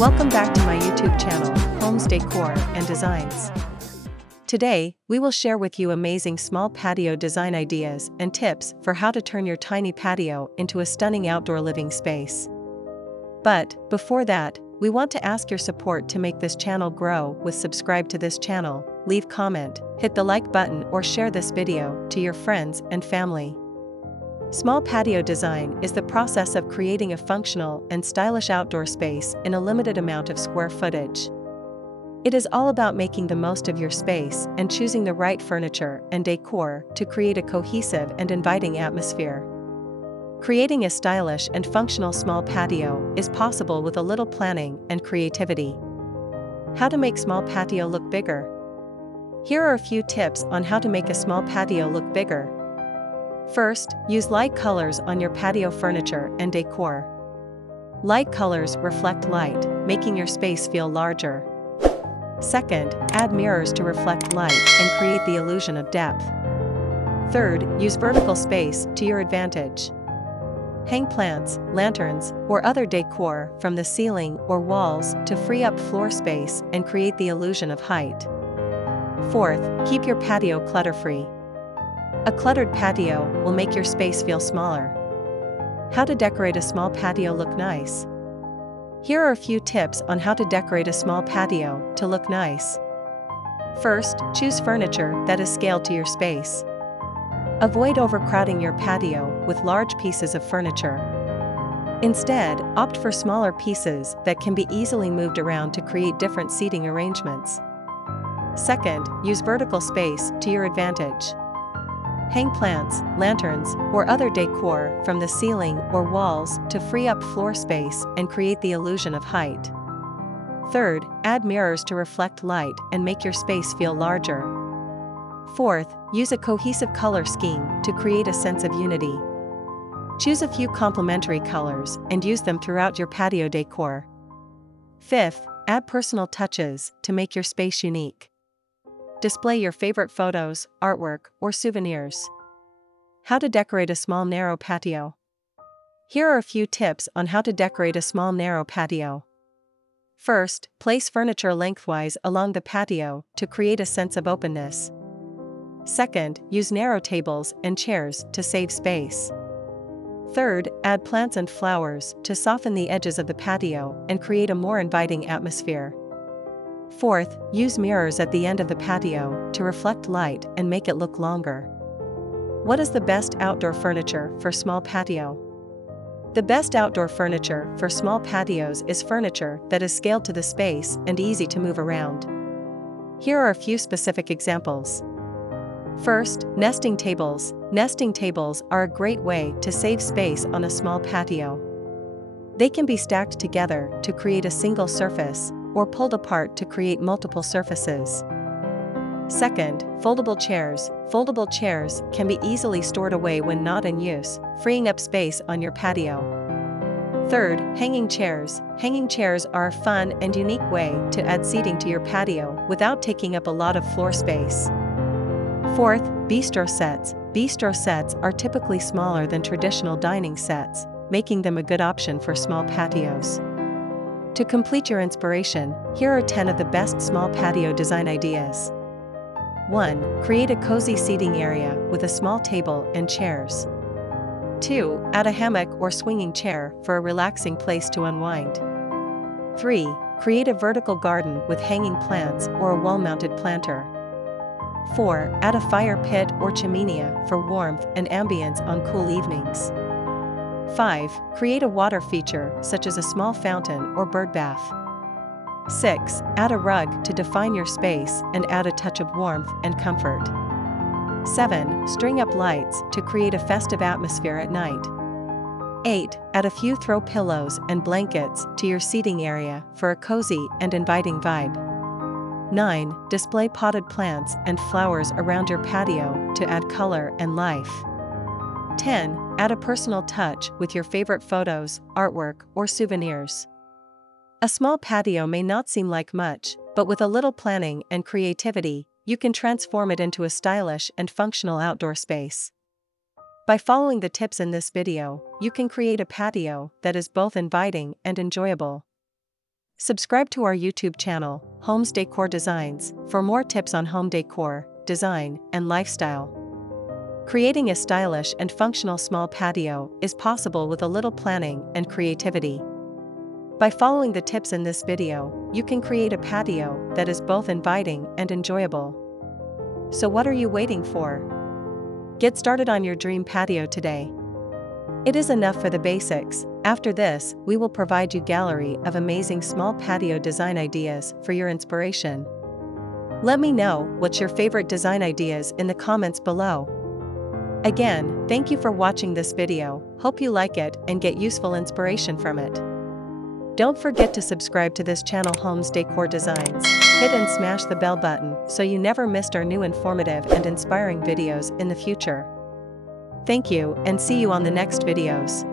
Welcome back to my YouTube channel, Homes Decor and Designs. Today, we will share with you amazing small patio design ideas and tips for how to turn your tiny patio into a stunning outdoor living space. But, before that, we want to ask your support to make this channel grow with subscribe to this channel, leave comment, hit the like button or share this video to your friends and family. Small patio design is the process of creating a functional and stylish outdoor space in a limited amount of square footage. It is all about making the most of your space and choosing the right furniture and decor to create a cohesive and inviting atmosphere. Creating a stylish and functional small patio is possible with a little planning and creativity. How to make small patio look bigger? Here are a few tips on how to make a small patio look bigger. First, use light colors on your patio furniture and decor. Light colors reflect light, making your space feel larger. Second, add mirrors to reflect light and create the illusion of depth. Third, use vertical space to your advantage. Hang plants, lanterns, or other decor from the ceiling or walls to free up floor space and create the illusion of height. Fourth, keep your patio clutter-free. A cluttered patio will make your space feel smaller. How to decorate a small patio look nice? Here are a few tips on how to decorate a small patio to look nice. First, choose furniture that is scaled to your space. Avoid overcrowding your patio with large pieces of furniture. Instead, opt for smaller pieces that can be easily moved around to create different seating arrangements. Second, use vertical space to your advantage. Hang plants, lanterns, or other decor from the ceiling or walls to free up floor space and create the illusion of height. Third, add mirrors to reflect light and make your space feel larger. Fourth, use a cohesive color scheme to create a sense of unity. Choose a few complementary colors and use them throughout your patio decor. Fifth, add personal touches to make your space unique. Display your favorite photos, artwork, or souvenirs. How to decorate a small narrow patio? Here are a few tips on how to decorate a small narrow patio. First, place furniture lengthwise along the patio to create a sense of openness. Second, use narrow tables and chairs to save space. Third, add plants and flowers to soften the edges of the patio and create a more inviting atmosphere. Fourth, use mirrors at the end of the patio to reflect light and make it look longer. What is the best outdoor furniture for small patio? The best outdoor furniture for small patios is furniture that is scaled to the space and easy to move around. Here are a few specific examples. First, nesting tables. Nesting tables are a great way to save space on a small patio. They can be stacked together to create a single surface, or pulled apart to create multiple surfaces. Second, foldable chairs. Foldable chairs can be easily stored away when not in use, freeing up space on your patio. Third, hanging chairs. Hanging chairs are a fun and unique way to add seating to your patio without taking up a lot of floor space. Fourth, bistro sets. Bistro sets are typically smaller than traditional dining sets, making them a good option for small patios. To complete your inspiration, here are 10 of the best small patio design ideas. 1. Create a cozy seating area with a small table and chairs. 2. Add a hammock or swinging chair for a relaxing place to unwind. 3. Create a vertical garden with hanging plants or a wall-mounted planter. 4. Add a fire pit or chimney for warmth and ambience on cool evenings. 5. Create a water feature such as a small fountain or bird bath. 6. Add a rug to define your space and add a touch of warmth and comfort. 7. String up lights to create a festive atmosphere at night. 8. Add a few throw pillows and blankets to your seating area for a cozy and inviting vibe. 9. Display potted plants and flowers around your patio to add color and life. 10. Add a personal touch with your favorite photos, artwork, or souvenirs. A small patio may not seem like much, but with a little planning and creativity, you can transform it into a stylish and functional outdoor space. By following the tips in this video, you can create a patio that is both inviting and enjoyable. Subscribe to our YouTube channel, Homes Decor Designs, for more tips on home decor, design, and lifestyle. Creating a stylish and functional small patio is possible with a little planning and creativity. By following the tips in this video, you can create a patio that is both inviting and enjoyable. So what are you waiting for? Get started on your dream patio today. It is enough for the basics. After this, we will provide you a gallery of amazing small patio design ideas for your inspiration. Let me know what's your favorite design ideas in the comments below. Again, thank you for watching this video. Hope you like it and get useful inspiration from it. Don't forget to subscribe to this channel, Homes Decor Designs. Hit and smash the bell button so you never missed our new informative and inspiring videos in the future. Thank you and see you on the next videos.